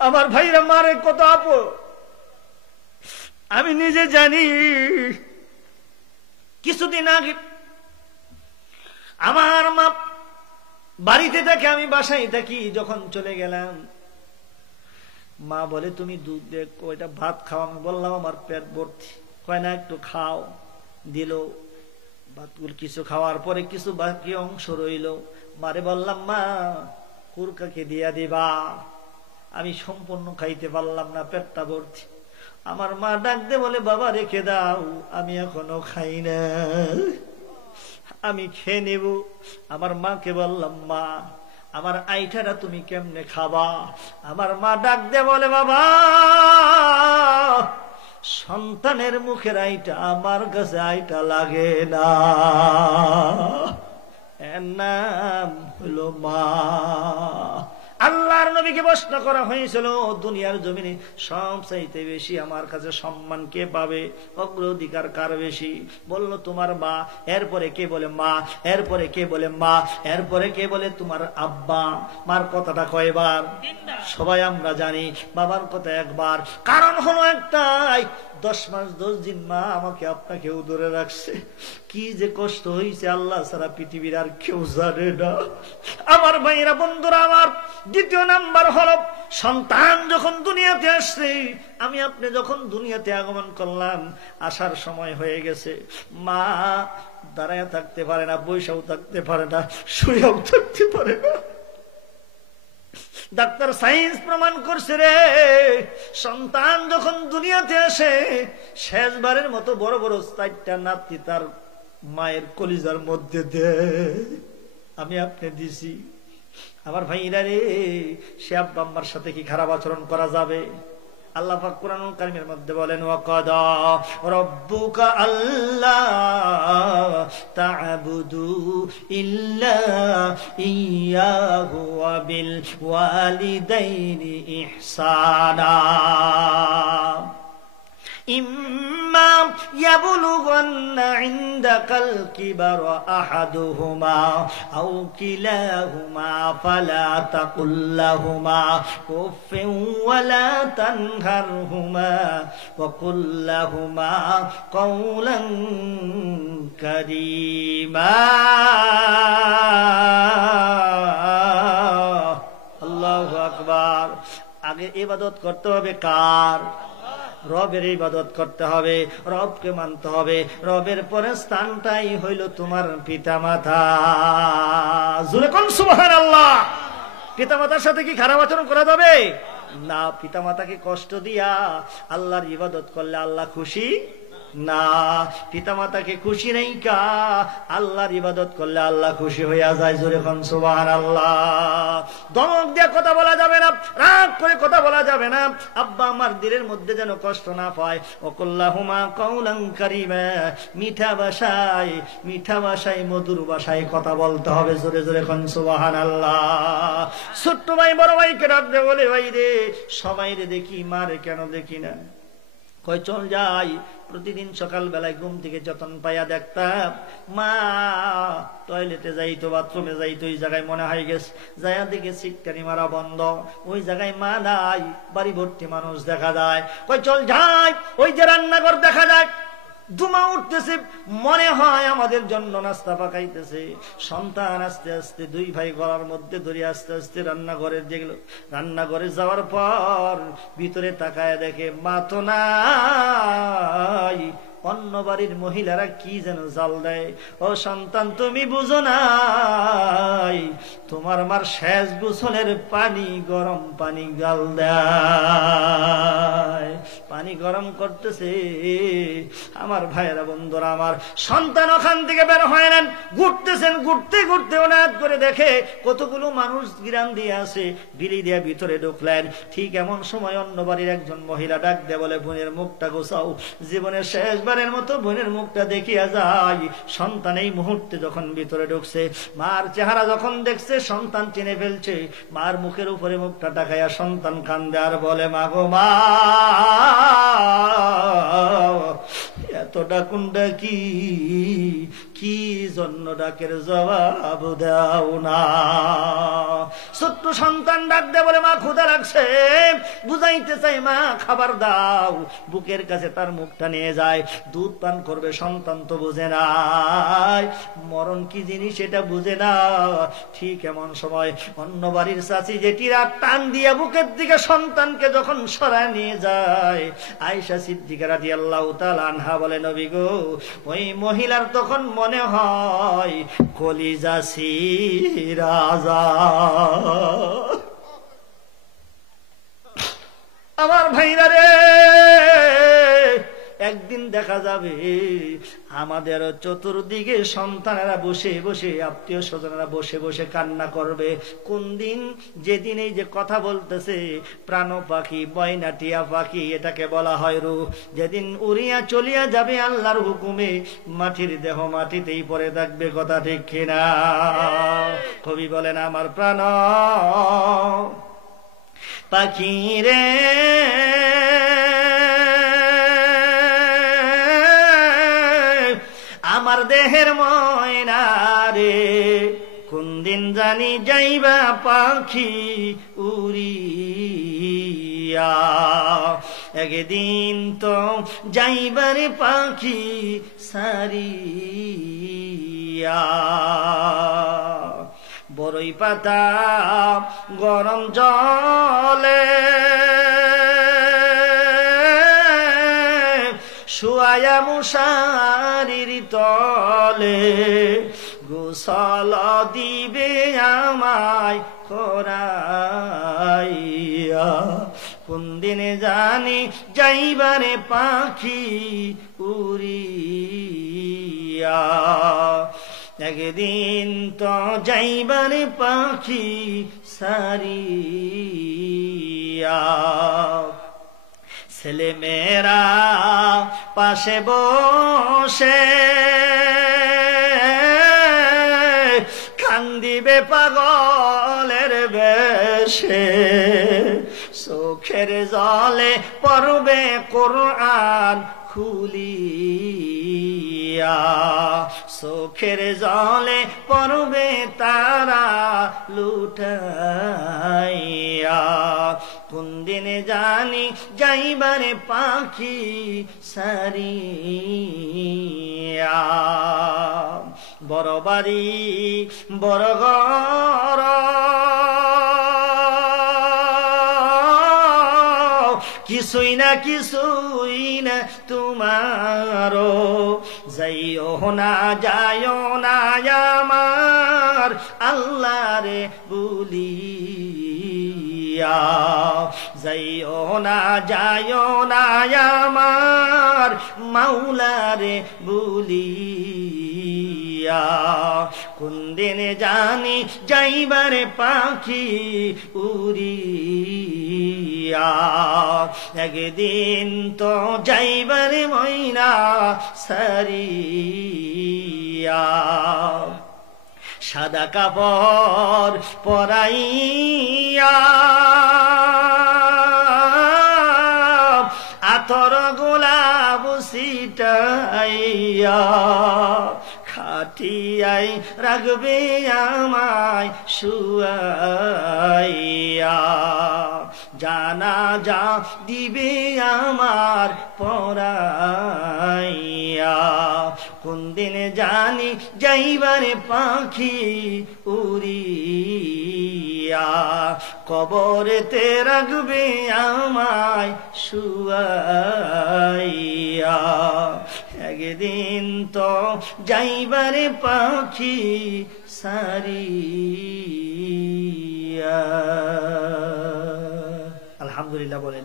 আমার ভাইরা মারে কত আপন আমি নিজে জানি। কিছুদিন আগে আমার মা বাড়িতে থাকে, আমি বাসায় থাকি। যখন চলে গেলাম মা বলে তুমি দুধ দে, কয়টা ভাত খাও। আমি বললাম আমার পেট ভর্তি। কয় না একটু খাও। দিল ভাতগুলো, কিছু খাওয়ার পরে কিছু বাকি অংশ রইল। মারে বললাম মা কুরকাকে দিয়া দিবা। আমি সম্পূর্ণ খাইতে পারলাম না, পেটটা ভর্তি। আমার মা ডাক দে বলে বাবা রেখে দাও, আমি এখনো খাই না, আমি খেয়ে নেব। আমার মাকে বললাম মা আমার আইঠাটা তুমি কেমনে খাবা? আমার মা ডাক দে বলে বাবা সন্তানের মুখের আইটা আমার কাছে আইটা লাগে না, এর নাম হলো মা। আল্লাহর নবীকে প্রশ্ন করা হয়েছিল দুনিয়ার জমিনে সবচাইতে বেশি আমার কাছে সম্মান কে পাবে, অগ্রাধিকার কার বেশি? বলল তোমার মা। এরপরে কে বলে মা, এরপরে কে বলে মা, এরপরে কে বলে তোমার আব্বা। মার কথাটা কয়বার? সবাই আমরা জানি বাবার কথা একবার। কারণ হলো একটাই, 10 মাস 10 দিন মা আমাকে আপনাকেও ধরে রাখছে। কি যে কষ্ট হয়েছে আল্লাহ ছাড়া পৃথিবীর আর কেউ জানে না। আমার ভাইরা বন্ধুরা আমার, দ্বিতীয় নাম্বার হলো সন্তান যখন দুনিয়াতে আসছে, আমি আপনি যখন দুনিয়াতে আগমন করলাম, আসার সময় হয়ে গেছে। মা দাঁড়ায় থাকতে পারে না, বৈশাও থাকতে পারে না, শুয়েও থাকতে পারে না। ডাক্তার সায়েন্স প্রমাণ করছে রে, সন্তান যখন দুনিয়াতে আসে শেষবারের মতো বড় বড় 4টা নাতি তার মায়ের কলিজার মধ্যে দেয়। আমি আপনি দিছি। আমার ভাইরা রে, সে আব্বা আম্মার সাথে কি খারাপ আচরণ করা যাবে? আল্লাহ পাক কোরআনুল কারীমের মধ্যে বলেন ওয়াকাদা রাব্বুকা আল্লা তা'বুদু ইল্লা ইয়্যাহু ওয়া বিল ওয়ালিদাইনি ইহসানা ইম্মা ইয়াবলুগান্না ইনদাকাল কিবারা আহাদুহুমা আও কিলাহুমা ফালা তাকুল লাহুমা উফিন ওয়ালা তানহারহুমা ওয়া কুল লাহুমা কাওলান কারীমা। আল্লাহু আকবার। আগে ইবাদত করতে হবে কার? রবের ইবাদত করতে হবে, রবকে মানতে হবে। রবের পরে স্থানটাই হইল তোমার পিতা মাতা। জোরে কোন সুবহানাল্লাহ। পিতা মাতার সাথে কি খারাপ আচরণ করা যাবে না? পিতা মাতাকে কষ্ট দিয়া আল্লাহর ইবাদত করলে আল্লাহ খুশি না। পিতা মাতাকে খুশি নেই কা আল্লাহর ইবাদত করলে আল্লাহ খুশি হইয়া যায়। জোরে কোন সুবহানাল্লাহ। ধমক দিয়ে কথা বলা যাবে না, রাগ করে কথা বলা যাবে না। আব্বা আমার দিলের মধ্যে যেন কষ্ট না পায়। ওয়াকুল্লাহুমা কাওলান কারীমা। মিঠা ভাষায়, মিঠা ভাষায়, মধুর ভাষায় কথা বলতে হবে। জোরে জোরে কোন সুবহানাল্লাহ। ছোট্ট ভাই বড় ভাইকে ডাক দিয়ে বলে ভাই রে, সবাই রে দেখি, মারে কেন দেখি না? কয় চল যাই। প্রতিদিন সকাল বেলায় ঘুম থেকে যতন পাইয়া দেখতাম মা টয়লেটে যাইতো, বাথরুমে যাইতো, ওই জায়গায় মনে হয় গেছে। যাইয়া দিকে সিটকানি মারা বন্ধ, ওই জায়গায় মা নাই, বাড়ি ভর্তি মানুষ দেখা যায়। কয় চল যাই, ওই যে রান্নাঘর দেখা যায়, ধুমা উঠতেছে, মনে হয় আমাদের জন্য নাস্তা পাকাইতেছে। সন্তান আস্তে আস্তে 2 ভাই গলার মধ্যে ধরে আস্তে আস্তে রান্নাঘরে দেখলো। রান্নাঘরে যাওয়ার পর ভিতরে তাকায় দেখে মা তো নাই। অন্য বাড়ির মহিলারা কি যেন জাল দেয়। ও সন্তান তুমি বুঝো নাই, তোমার মার শেষ গোসলের পানি, গরম পানি গাল দেয়। পানি গরম করতেছে। আমার ভাইয়েরা বন্ধুরা আমার, সন্তান ওখান থেকে বের হয় নেন, ঘুরতেছেন। ঘুরতে ঘুরতে ওনাদ করে দেখে কতগুলো মানুষ গিরান দিয়ে আসে, বিলি দিয়ে ভিতরে ঢুকলেন। ঠিক এমন সময় অন্য বাড়ির একজন মহিলা ডাক দিয়ে বলে বোনের মুখটা গোছাও, জীবনের শেষবারের মতো বোনের মুখটা দেখিয়া যায়। সন্তান এই মুহূর্তে যখন ভিতরে ঢুকছে, মার চেহারা যখন দেখছে, সন্তান চিনে ফেলছে। মার মুখের উপরে মুখটা তাকাইয়া সন্তান কান্দে আর বলে মা গো মা, এত ডাকুন ডাকি কি জন্য ডাকের জবাব দাও না? ছোট্ট সন্তান ডাক দে বলে মা ক্ষুধা লাগছে, বুঝাইতে চাই মা খাবার দাও, বুকের কাছে তার মুখটা নিয়ে যায়, দুধ পান করবে, সন্তান তো বুঝে নাই মরণ কি জিনিস এটা বুঝে না। ঠিক এমন সময় অন্য বাড়ির চাচি জেঠিরা টান দিয়া বুকের দিকে সন্তানকে যখন সরায় নিয়ে যায়, আয়েশা সিদ্দিকা রাদিয়াল্লাহু তাআলা আনহা বলে নবী গো, ওই মহিলার তখন মনে হয় কলিজা ছিঁড়া যায়। আমার ভাইরা রে, একদিন দেখা যাবে আমাদের চতুর্দিকে সন্তানেরা বসে বসে, আত্মীয় স্বজনেরা বসে বসে কান্না করবে। কোন দিন? যেদিন এই যে কথা বলতেছে প্রাণ পাখি, ময়না টিয়া পাখি, এটাকে বলা হয় রূহ, যেদিন উড়িয়া চলিয়া যাবে আল্লাহর হুকুমে, মাটির দেহ মাটিতেই পড়ে থাকবে। কথা ঠিক কিনা? কবি বলেন আমার প্রাণ পাখি রে, আমার দেহের ময়না রে, কোন দিন জানি যাইবা পাখি উড়িয়া, একদিন তো যাইবারে পাখি সারিয়া। বড়ই পাতা গরম জলে শুয়ায়া মুশারির তলে, গোসল দিবে আমায় করাইয়া, কোন দিনে জানি যাইবারে পাখি উড়িয়া, একদিন তো যাইবারে পাখি সারিয়া। ছেলে মেয়েরা পাশে বসে কান্দিবে পাগলের বেশে, চোখের জলে পড়বে কোরআন খুলিয়া, চোখের জলে পড়বে তারা লুটাইয়া, কোন দিনে জানি যাইবারে পাখি সারিয়া। বড় বাড়ি বড় ঘর কিছুই না কিছুই না তোমারও, যাইও না যাইও না আমার আল্লাহরে বলিয়া, যাইও না যাইও না আমার মাওলারে বলিয়া, কোন দিনে জানি যাইবারে পাখি উড়িয়া, একদিন তো যাইবারে ময়না সারিয়া। সাদা কাপড় পরাইয়া আতর গোলাপ ছিটাইয়া, খাটিয়াই রাখবে আমায় শুয়াইয়া, জানাজা দিবে আমার পরাইয়া, কোন দিনে জানি যাইবারে পাখি উড়িয়া, কবরেতে রাখবে আমায় শুয়াইয়া, একদিন তো যাইবারে পাখি সারিয়া। আলহামদুলিল্লাহ বলেন।